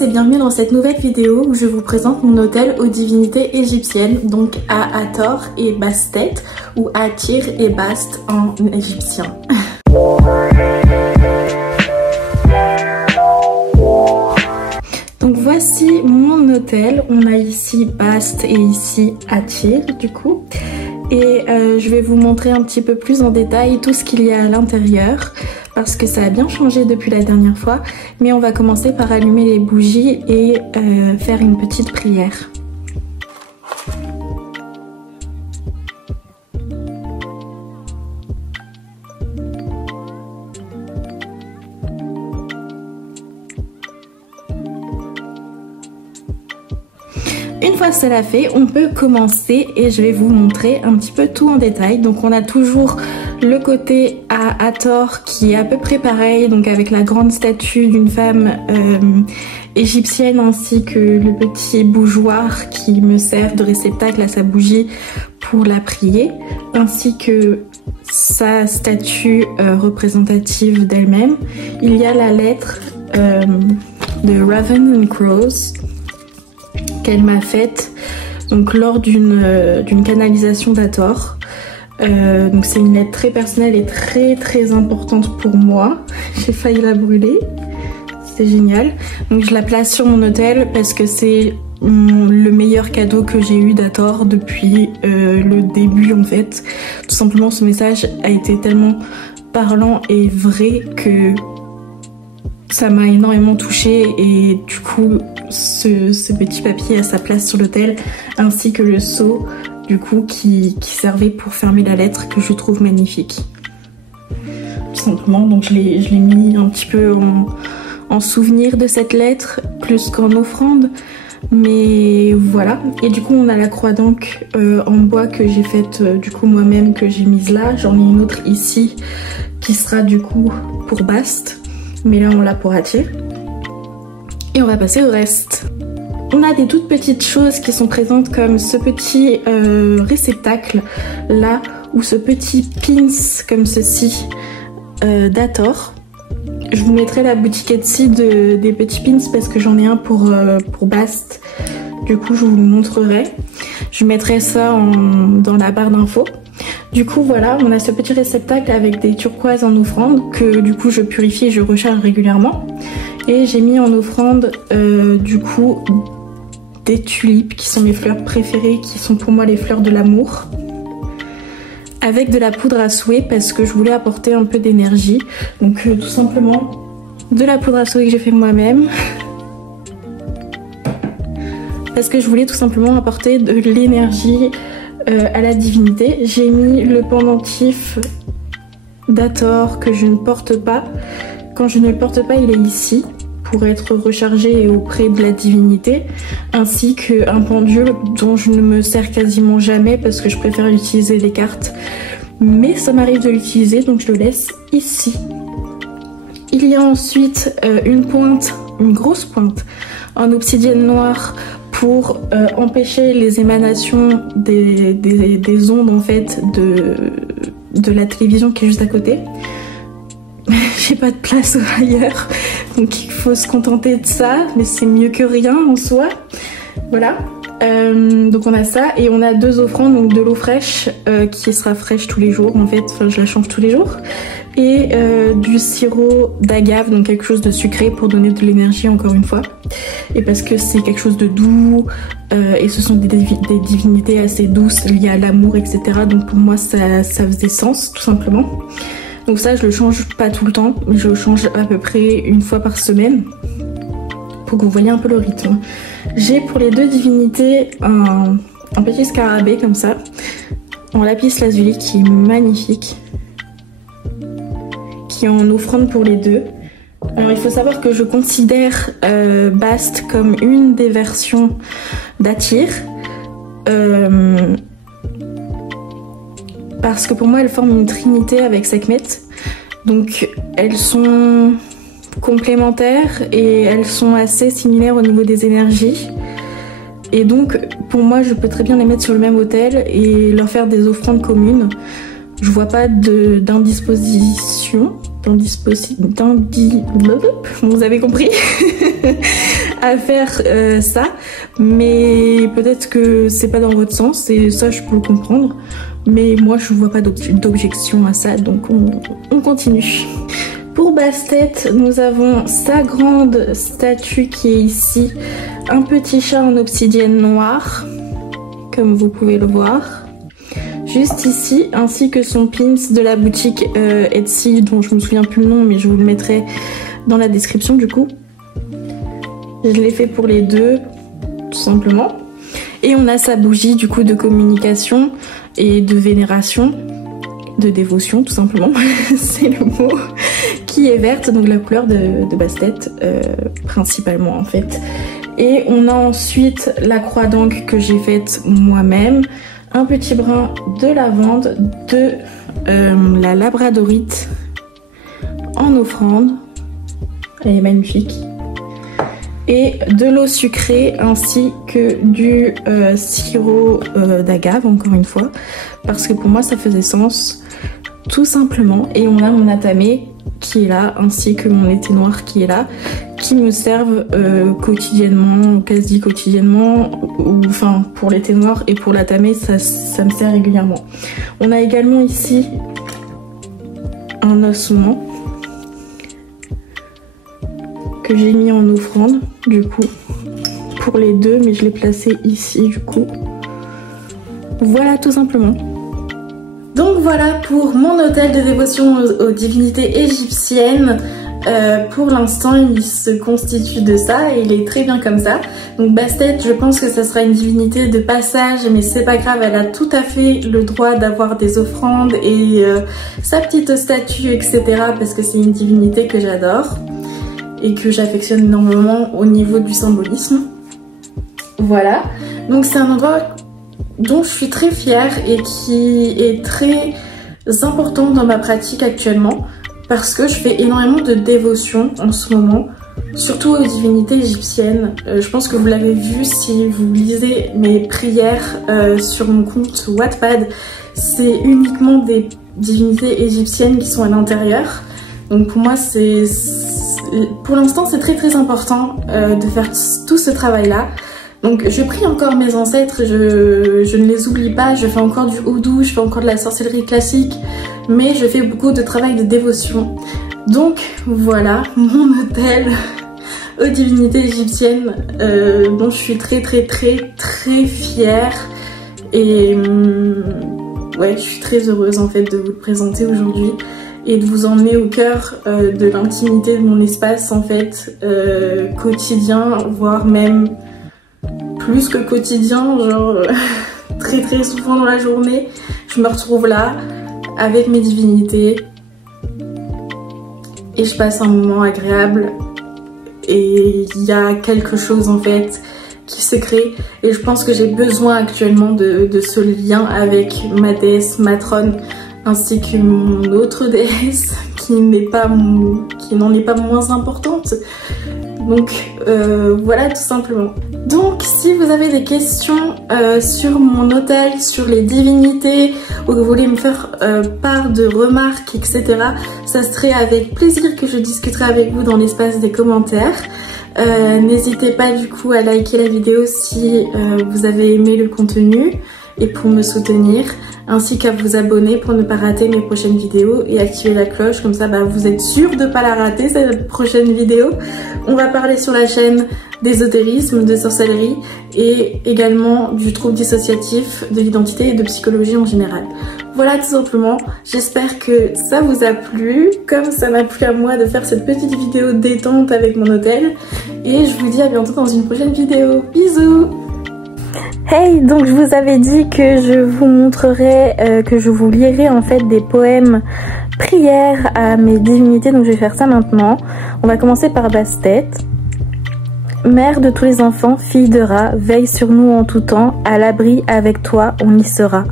tous et bienvenue dans cette nouvelle vidéo où je vous présente mon hôtel aux divinités égyptiennes, donc à Hathor et Bastet, ou Atir et Bast en égyptien. Donc voici mon hôtel, on a ici Bast et ici Atir du coup. Et je vais vous montrer un petit peu plus en détail tout ce qu'il y a à l'intérieur parce que ça a bien changé depuis la dernière fois. Mais on va commencer par allumer les bougies et faire une petite prière. Une fois cela fait, on peut commencer et je vais vous montrer un petit peu tout en détail. Donc on a toujours le côté à Hathor qui est à peu près pareil, donc avec la grande statue d'une femme égyptienne ainsi que le petit bougeoir qui me sert de réceptacle à sa bougie pour la prier, ainsi que sa statue représentative d'elle-même. Il y a la lettre de Raven and Crows qu'elle m'a faite donc lors d'une canalisation d'Hathor. Donc c'est une lettre très personnelle et très importante pour moi. J'ai failli la brûler, c'est génial. Donc je la place sur mon hôtel parce que c'est le meilleur cadeau que j'ai eu d'Hathor depuis le début en fait. Tout simplement ce message a été tellement parlant et vrai que ça m'a énormément touchée et du coup ce petit papier a sa place sur l'hôtel ainsi que le seau du coup qui servait pour fermer la lettre que je trouve magnifique. Tout simplement donc je l'ai mis un petit peu en souvenir de cette lettre plus qu'en offrande, mais voilà. Et du coup on a la croix donc en bois que j'ai faite du coup moi-même, que j'ai mise là. J'en ai une autre ici qui sera du coup pour Bast. Mais là on l'a pour Atir. Et on va passer au reste. On a des toutes petites choses qui sont présentes comme ce petit réceptacle là, ou ce petit pins comme ceci d'Hathor. Je vous mettrai la boutique Etsy des petits pins parce que j'en ai un pour Bast. Du coup je vous le montrerai. Je mettrai ça dans la barre d'infos. Du coup voilà, on a ce petit réceptacle avec des turquoises en offrande que du coup je purifie et je recharge régulièrement. Et j'ai mis en offrande du coup des tulipes qui sont mes fleurs préférées, qui sont pour moi les fleurs de l'amour. Avec de la poudre à souhait parce que je voulais apporter un peu d'énergie. Donc tout simplement de la poudre à souhait que j'ai fait moi-même. Parce que je voulais tout simplement apporter de l'énergie à la divinité. J'ai mis le pendentif d'Hathor que je ne porte pas. Quand je ne le porte pas, il est ici pour être rechargé auprès de la divinité, ainsi qu'un pendule dont je ne me sers quasiment jamais parce que je préfère utiliser les cartes, mais ça m'arrive de l'utiliser donc je le laisse ici. Il y a ensuite une pointe, une grosse pointe en obsidienne noire pour empêcher les émanations des ondes en fait de la télévision qui est juste à côté. J'ai pas de place ailleurs, donc il faut se contenter de ça, mais c'est mieux que rien en soi. Voilà, donc on a ça et on a deux offrandes, donc de l'eau fraîche qui sera fraîche tous les jours en fait, enfin je la change tous les jours, et du sirop d'agave, donc quelque chose de sucré pour donner de l'énergie encore une fois, et parce que c'est quelque chose de doux et ce sont des divinités assez douces liées à l'amour etc, donc pour moi ça faisait sens tout simplement. Donc ça je le change pas tout le temps, mais je le change à peu près une fois par semaine pour que vous voyez un peu le rythme. J'ai pour les deux divinités un petit scarabée comme ça en lapis lazuli qui est magnifique, qui est en offrande pour les deux. Alors il faut savoir que je considère Bast comme une des versions d'Atir parce que pour moi elles forment une trinité avec Sekhmet, donc elles sont complémentaires et elles sont assez similaires au niveau des énergies, et donc pour moi je peux très bien les mettre sur le même autel et leur faire des offrandes communes. Je vois pas d'indisposition, vous avez compris, à faire ça, mais peut-être que c'est pas dans votre sens et ça je peux le comprendre. Mais moi je vois pas d'objection à ça, donc on continue. Pour Bastet, nous avons sa grande statue qui est ici, un petit chat en obsidienne noire, comme vous pouvez le voir. Juste ici, ainsi que son pins de la boutique Etsy, dont je me souviens plus le nom, mais je vous le mettrai dans la description du coup. Je l'ai fait pour les deux, tout simplement. Et on a sa bougie du coup de communication et de vénération, de dévotion tout simplement, c'est le mot, qui est verte, donc la couleur de Bastet, principalement en fait. Et on a ensuite la croix d'encre que j'ai faite moi-même. Un petit brin de lavande, de la labradorite en offrande, elle est magnifique, et de l'eau sucrée ainsi que du sirop d'agave, encore une fois, parce que pour moi ça faisait sens, tout simplement. Et on a mon atamé qui est là, ainsi que mon été noir qui est là, qui me servent quotidiennement, quasi quotidiennement, ou enfin pour l'été noir et pour l'atamé ça me sert régulièrement. On a également ici un ossement que j'ai mis en offrande du coup pour les deux, mais je l'ai placé ici du coup. Voilà tout simplement. Donc voilà pour mon hôtel de dévotion aux divinités égyptiennes. Pour l'instant il se constitue de ça et il est très bien comme ça. Donc Bastet, je pense que ça sera une divinité de passage, mais c'est pas grave, elle a tout à fait le droit d'avoir des offrandes et sa petite statue, etc. parce que c'est une divinité que j'adore et que j'affectionne énormément au niveau du symbolisme. Voilà, donc c'est un endroit dont je suis très fière et qui est très important dans ma pratique actuellement, parce que je fais énormément de dévotion en ce moment, surtout aux divinités égyptiennes. Je pense que vous l'avez vu si vous lisez mes prières sur mon compte Wattpad, c'est uniquement des divinités égyptiennes qui sont à l'intérieur. Donc pour moi, pour l'instant c'est très important de faire tout ce travail là. Donc je prie encore mes ancêtres, je ne les oublie pas, je fais encore du houdou, je fais encore de la sorcellerie classique, mais je fais beaucoup de travail de dévotion. Donc voilà mon hôtel aux divinités égyptiennes dont je suis très fière et ouais, je suis très heureuse en fait de vous le présenter aujourd'hui et de vous emmener au cœur de l'intimité de mon espace en fait quotidien, voire même plus que quotidien, genre très souvent dans la journée, je me retrouve là avec mes divinités et je passe un moment agréable et il y a quelque chose en fait qui se crée et je pense que j'ai besoin actuellement de ce lien avec ma déesse matrone ainsi que mon autre déesse qui n'en est pas moins importante. Donc voilà tout simplement. Donc si vous avez des questions sur mon hôtel, sur les divinités, ou que vous voulez me faire part de remarques, etc., ça serait avec plaisir que je discuterai avec vous dans l'espace des commentaires. N'hésitez pas du coup à liker la vidéo si vous avez aimé le contenu et pour me soutenir, ainsi qu'à vous abonner pour ne pas rater mes prochaines vidéos et activer la cloche, comme ça vous êtes sûr de ne pas la rater cette prochaine vidéo. On va parler sur la chaîne d'ésotérisme, de sorcellerie et également du trouble dissociatif, de l'identité et de psychologie en général. Voilà tout simplement, j'espère que ça vous a plu, comme ça m'a plu à moi de faire cette petite vidéo détente avec mon hôtel, et je vous dis à bientôt dans une prochaine vidéo. Bisous! Hey, donc je vous avais dit que je vous montrerai, que je vous lirai en fait des poèmes prières à mes divinités, donc je vais faire ça maintenant. On va commencer par Bastet. Mère de tous les enfants, fille de rat, veille sur nous en tout temps, à l'abri avec toi on y sera.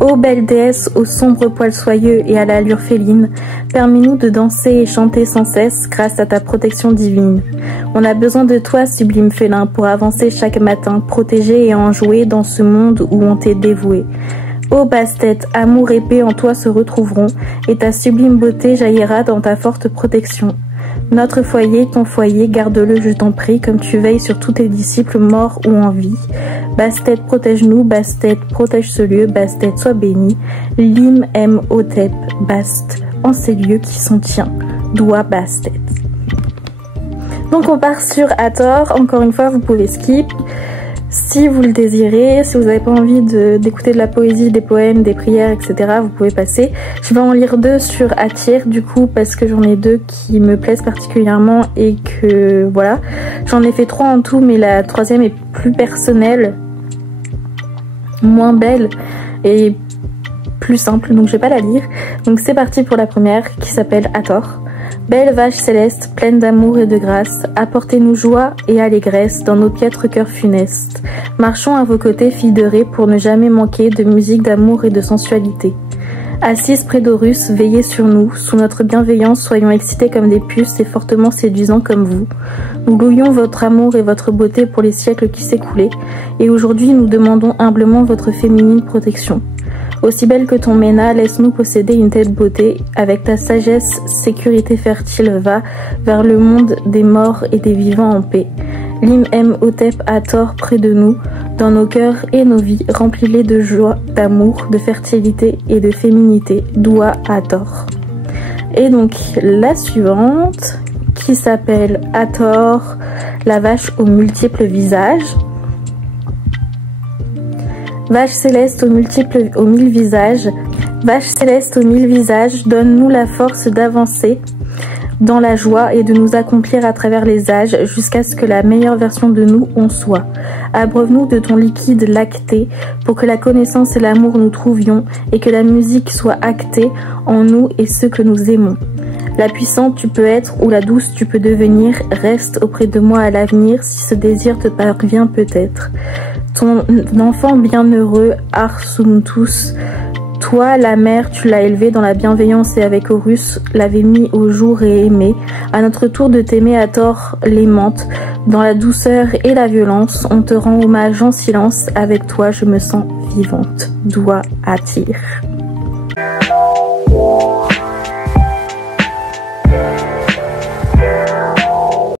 Ô belle déesse aux sombres poils soyeux et à l'allure féline, permets-nous de danser et chanter sans cesse grâce à ta protection divine. On a besoin de toi, sublime félin, pour avancer chaque matin, protégé et enjoué dans ce monde où on t'est dévoué. Ô Bastet, amour et paix en toi se retrouveront, et ta sublime beauté jaillira dans ta forte protection. Notre foyer, ton foyer, garde-le, je t'en prie, comme tu veilles sur tous tes disciples morts ou en vie. Bastet, protège-nous, Bastet, protège ce lieu, Bastet, sois béni. Lim, M, Hotep, Bast, en ces lieux qui sont tiens, doigt, Bastet. Donc on part sur Hathor, encore une fois vous pouvez skip. Si vous le désirez, si vous n'avez pas envie d'écouter de la poésie, des poèmes, des prières, etc., vous pouvez passer. Je vais en lire 2 sur Atir, du coup, parce que j'en ai 2 qui me plaisent particulièrement et que, voilà. J'en ai fait 3 en tout, mais la 3e est plus personnelle, moins belle et plus simple, donc je vais pas la lire. Donc c'est parti pour la première, qui s'appelle Hathor. Belle vache céleste, pleine d'amour et de grâce, apportez-nous joie et allégresse dans nos piètres cœurs funestes. Marchons à vos côtés, filles de Ré, pour ne jamais manquer de musique d'amour et de sensualité. Assises près d'Horus, veillez sur nous, sous notre bienveillance, soyons excités comme des puces et fortement séduisants comme vous. Nous louions votre amour et votre beauté pour les siècles qui s'écoulaient, et aujourd'hui nous demandons humblement votre féminine protection. Aussi belle que ton Ména, laisse-nous posséder une telle beauté. Avec ta sagesse, sécurité fertile, va vers le monde des morts et des vivants en paix. Lim, M, Hotep, Hathor près de nous, dans nos cœurs et nos vies, remplis-les de joie, d'amour, de fertilité et de féminité. Doua, Hathor. Et donc la suivante, qui s'appelle Hathor, la vache aux multiples visages. Vache céleste aux 1000 visages, vache céleste aux 1000 visages, donne-nous la force d'avancer dans la joie et de nous accomplir à travers les âges jusqu'à ce que la meilleure version de nous on soit. Abreuve-nous de ton liquide lacté pour que la connaissance et l'amour nous trouvions et que la musique soit actée en nous et ceux que nous aimons. La puissante tu peux être ou la douce tu peux devenir, reste auprès de moi à l'avenir si ce désir te parvient peut-être. Ton enfant bienheureux, Arsuntus, toi, la mère, tu l'as élevé dans la bienveillance et avec Horus, l'avait mis au jour et aimé. À notre tour de t'aimer à tort, l'aimante, dans la douceur et la violence, on te rend hommage en silence. Avec toi, je me sens vivante. Doua Atir.